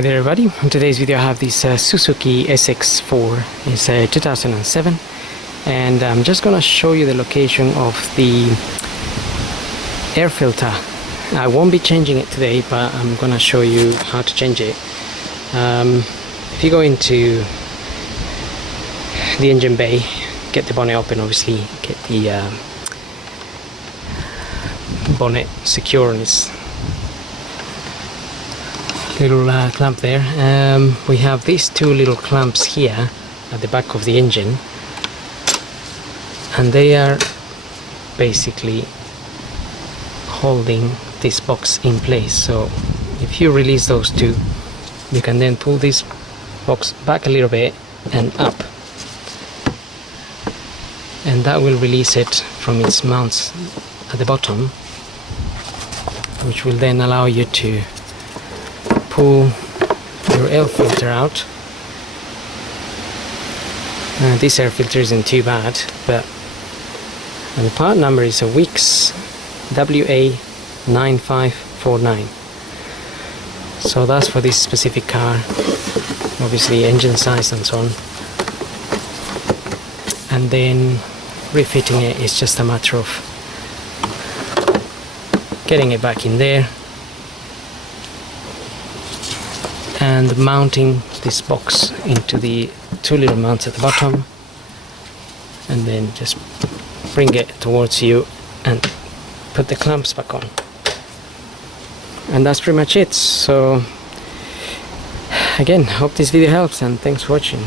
Hi there everybody, in today's video I have this Suzuki SX4. It's a 2007 and I'm just gonna show you the location of the air filter. I won't be changing it today, but I'm gonna show you how to change it. If you go into the engine bay, get the bonnet open, obviously get the bonnet secure on this little clamp there. We have these two little clamps here at the back of the engine, and they are basically holding this box in place. So if you release those two, you can then pull this box back a little bit and up, and that will release it from its mounts at the bottom, which will then allow you to pull your air filter out. This air filter isn't too bad, but and the part number is a Wix WA9549. So that's for this specific car, obviously engine size and so on. And then refitting it is just a matter of getting it back in there and mounting this box into the two little mounts at the bottom, and then just bring it towards you and put the clamps back on, and that's pretty much it. So again, hope this video helps and thanks for watching.